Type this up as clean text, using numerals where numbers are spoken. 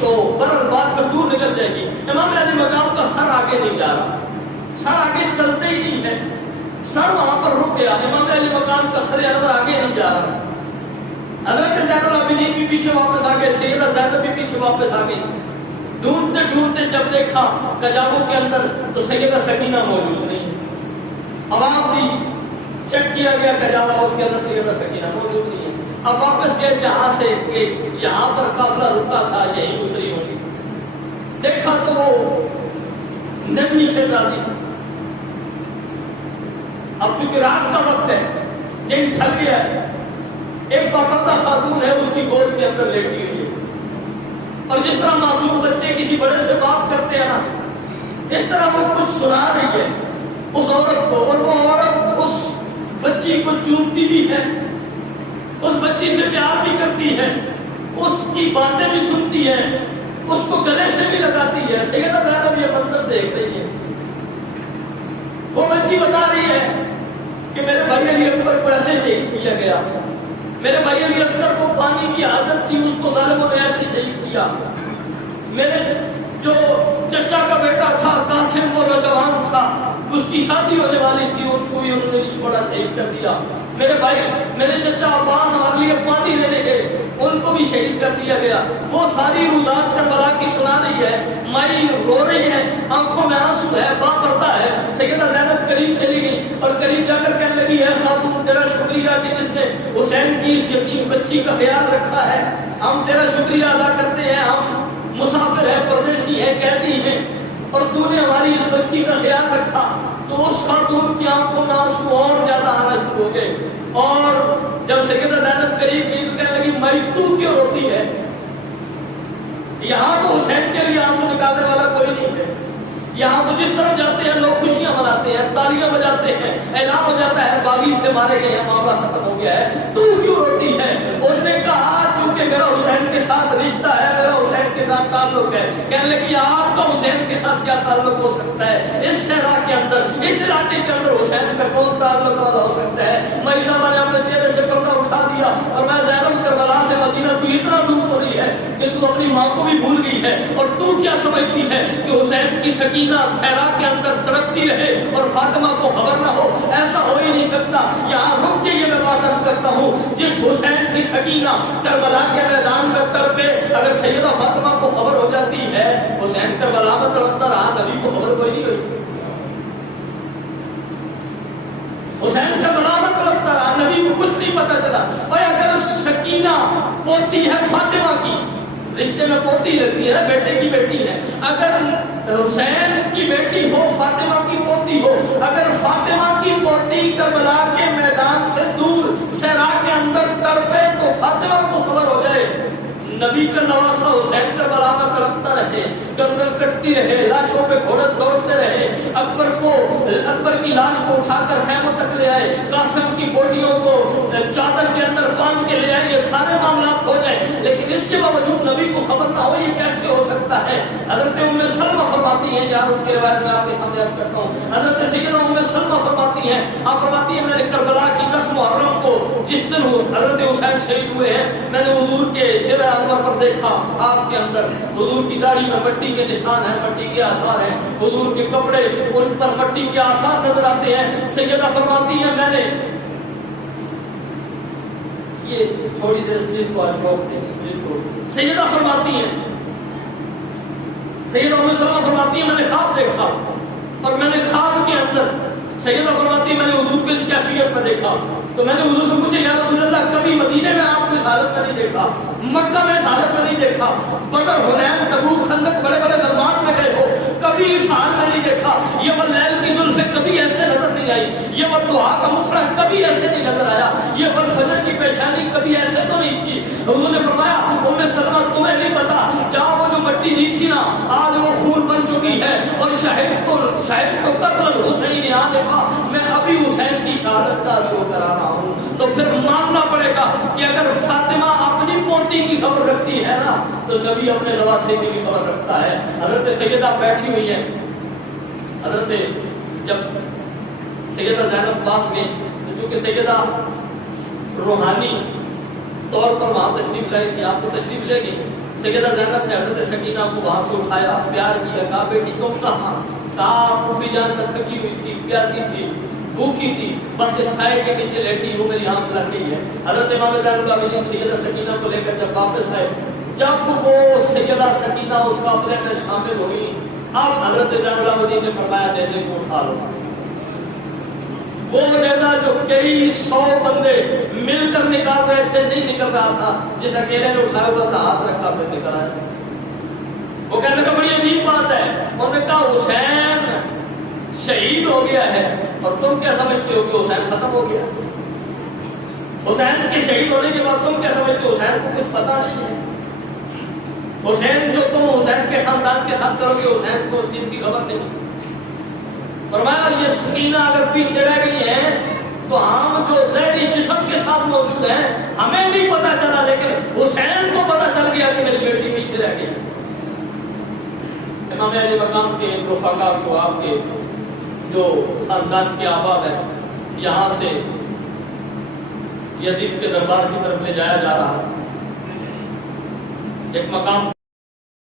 تو برل بات پھر دور نکل جائے گی. امام علی مقام کا سر آگے نہیں جا رہا, سر آگے چلتے ہی نہیں ہے, سر وہاں پر رک گیا. امام علی مقام کا سر انور آگے نہیں جا رہا. حضرت زین العابدین بھی پیچھے واپس آ گئے, سیدہ زینب بھی پیچھے واپس آ گئی. ڈھونڈتے ڈھونڈتے جب دیکھا کجاووں کے اندر تو سیدہ سکینہ موجود نہیں. آواز دی, چیک کیا گیا کجاوا, اس کے اندر سیدہ سکینہ موجود نہیں ہے. اب واپس گئے جہاں سے کہ یہاں پر قافلہ رکا تھا, یہی اتری ہوگی. دیکھا تو وہ نرمی کھیل رہا تھی. اب چونکہ رات کا وقت ہے, دن ڈھل گیا ہے, ایک باقاعدہ خاتون ہے اس کی گود کے اندر لیٹی ہوئی ہے, اور جس طرح معصوم بچے کسی بڑے سے بات کرتے ہیں نا, اس طرح وہ کچھ سنا رہی ہے اس عورت کو, اور وہ عورت اس بچی کو چومتی بھی ہے, اس بچی سے پیار بھی کرتی ہے, اس کی باتیں بھی سنتی ہے, اس کو گلے سے بھی لگاتی ہے. سیدہ زینب یہ منظر دیکھ رہی ہے. وہ بچی بتا رہی ہے کہ میرے بھائی علی اکبر کو ایسے شہید کیا گیا, میرے بھائی علی اصغر کو پانی کی عادت تھی, اس کو ظالموں نے ایسے شہید کیا, میرے جو چچا کا بیٹا تھا قاسم وہ نوجوان تھا, اس کی شادی ہونے والی تھی, اس کو بھی انہوں نے چھوڑا, شہید کر دیا. میرے بھائی میرے چچا عباس ہمارے لیے پانی لینے گئے, ان کو بھی شہید کر دیا گیا. وہ ساری رودات کربلا کی سنا رہی ہے, مائی رو رہی ہے, آنکھوں میں آنسو ہے, باپ پڑتا ہے. سیدہ زینب قریب چلی گئی اور قریب جا کر کہنے لگی, ہے خاتون تیرا شکریہ کہ جس نے حسین کی اس یتیم بچی کا خیال رکھا ہے. ہم تیرا شکریہ ادا کرتے ہیں, ہم مسافر ہیں, پردیسی ہیں, قیدی ہیں, اور تو نے ہماری اس بچی کا خیال رکھا. تو اس خاتون کی آنکھوں میں آنسو اور زیادہ آنا شروع ہو گئے. اور جب سیدہ زینب قریب گئی تو کہنے لگی, مائی تو کیوں روتی ہے؟ یہاں تو حسین کے لیے آنسو نکالنے والا کوئی نہیں ہے. یہاں تو جس طرف جاتے ہیں لوگ خوشیاں مناتے ہیں, تالیاں بجاتے ہیں, اعلان ہو جاتا ہے باغی تھے مارے گئے ہیں, معاملہ ختم ہو گیا ہے, تو کیوں روتی ہے؟ اس نے کہا چونکہ میرا حسین کے ساتھ رشتہ ہے, میرا حسین کے ساتھ تعلق ہے. کہنے لگی آپ کا حسین کے ساتھ کیا تعلق ہو سکتا ہے؟ اس صحرا کے اندر, اس علاقے کے اندر حسین کا کون تعلق والا ہو سکتا ہے؟ معیشہ نے اپنے چہرے سے پردہ اٹھا دیا اور میں زینب کربلا سے مدینہ تو اتنا دور ہو رہی ہے کہ تو اپنی ماں کو بھی بھول گئی ہے, اور تو کیا سمجھتی ہے کہ حسین کی سکینہ صحرا کے اندر تڑپتی رہے اور فاطمہ کو خبر نہ ہو؟ ایسا ہو ہی نہیں سکتا. یہاں رک کے یہ میں بات عرض کرتا ہوں, جس حسین کی سکینہ کربلا کے میدان میں تڑپے, اگر سیدہ فاطمہ کو خبر ہو جاتی ہے حسین کربلا میں تڑپتا رہا, نبی کو خبر کوئی نہیں ہوئی. حسین کربلا میں تڑپتا رہا, نبی کو کچھ نہیں پتا چلا. اور اگر سکینہ پوتی ہے فاطمہ کی, رشتے میں پوتی لگتی ہے, بیٹے کی بیٹی ہے, اگر حسین کی بیٹی ہو, فاطمہ کی پوتی ہو, اگر فاطمہ کی پوتی کربلا کے میدان سے دور صحرا کے اندر تڑپے تو فاطمہ کو خبر ہو جائے, نبی کا نواسا حسین کربلا میں تڑپتا رہے, گردن کٹتی رہے, لاشوں پہ گھوڑے دوڑتے رہے, اکبر کی لاش کو اٹھا کر خیموں تک لے آئے, قاسم کی بوٹیوں کو چادر کے اندر باندھ کے لے آئے, یہ سارے معاملات ہو جائیں, لیکن اس کے باوجود نبی کو خبر نہ ہو, یہ کیسے ہو سکتا ہے؟ حضرت ام سلمہ فرماتی ہیں, یار ان کی روایت میں آپ کے سامنے عرض کرتا ہوں, حضرت سیدہ ام سلمہ فرماتی ہیں, آپ فرماتی ہیں میں نے کربلا کی 10 محرم کو جس دن حضرت حسین شہید ہوئے ہیں, میں نے حضور کے چہرہ انور پر دیکھا, آپ کے اندر حضور کی داڑھی میں مٹی کے نشان ہیں, مٹی کے آثار ہیں, حضور کے کپڑے ان پر مٹی کے آثار نظر آتے ہیں. سیدہ فرماتی ہیں میں نے یہ تھوڑی دیر اس چیز کو آج روک دیں, اس چیز کو. سیدہ فرماتی ہیں, سیدہ ام سلمہ فرماتی ہیں میں نے خواب دیکھا, اور میں نے خواب کے اندر, سیدہ فرماتی ہیں میں نے حضور کو اس کیفیت میں دیکھا, تو میں نے حضور سے پوچھا, یا رسول اللہ کبھی مدینے میں آپ کو اس حالت میں نہیں دیکھا, مکہ میں اس حالت میں نہیں دیکھا, بدر, حنین, تبوک, خندق بڑے بڑے غزوات میں گئے ہو, کبھی اس حال میں نہیں دیکھا, یہ واللیل کی زلفیں کبھی ایسے نظر نہیں آئی, یہ والضحیٰ کا مخرج کبھی ایسے نہیں نظر آیا, یہ والفجر کی پیشانی کبھی ایسے تو نہیں تھی. حضور نے فرمایا ام سلمہ تمہیں نہیں پتا, جاؤ وہ جو مٹی دی تھی نا آج وہ خون بن چکی ہے, اور شہید تو قتل الحسین آنفا, میں ابھی حسین کی شہادت کا شو کرا رہا ہوں. تو پھر ماننا پڑے گا کہ اگر فاطمہ اپنی پوتی کی خبر رکھتی ہے نا تو نبی اپنے نواسے کی بھی خبر رکھتا ہے. حضرت سیدہ بیٹھی ہوئی ہے, حضرت جب سیدہ زینب پاس گئی تو چونکہ سیدہ روحانی طور پر وہاں تشریف لائی تھی, آپ کو تشریف لے گئی, سیدہ زینب نے حضرت سکینہ کو وہاں سے اٹھایا، پیار کیا، کہا بیٹی تم کہاں؟ کہا امی جان میں تھکی ہوئی تھی، پیاسی تھی، بھوکی تھی، بس اس سائے کے نیچے لیٹی ہوں، میری آنکھ لگ گئی ہے۔ حضرت امام زین العابدین سیدہ سکینہ کو لے کر جب واپس آئے، جب وہ سیدہ سکینہ اس قافلے میں شامل ہوئی، اب حضرت زین العابدین نے فرمایا نیزے کو اٹھا لو۔ وہ نیزہ جو کئی 100 بندے مل کر نکال رہے تھے نہیں نکل رہا تھا، جس اکیلے نے اٹھایا ہوا تھا ہاتھ رکھا پھر نکل آیا۔ وہ کہنے کا بڑی عجیب بات ہے، انہوں نے کہا حسین شہید ہو گیا ہے اور تم کیا سمجھتے ہو کہ حسین ختم ہو گیا؟ حسین کے شہید ہونے کے بعد تم کیا سمجھتے ہو حسین کو کچھ پتا نہیں ہے؟ حسین جو تم حسین کے خاندان کے ساتھ کرو گے حسین کو اس چیز کی خبر نہیں۔ فرمایا یہ سکینہ اگر پیچھے رہ گئی ہیں تو ہم جو ذہنی جسم کے ساتھ موجود ہیں ہمیں نہیں پتا چلا، لیکن حسین کو پتا چل گیا کہ میری بیٹی پیچھے رہ گئی۔ امام علی مقام کے رفقا کو آپ کے جو خاندان کے آباد ہیں یہاں سے یزید کے دربار کی طرف لے جایا جا رہا تھا، ایک مقام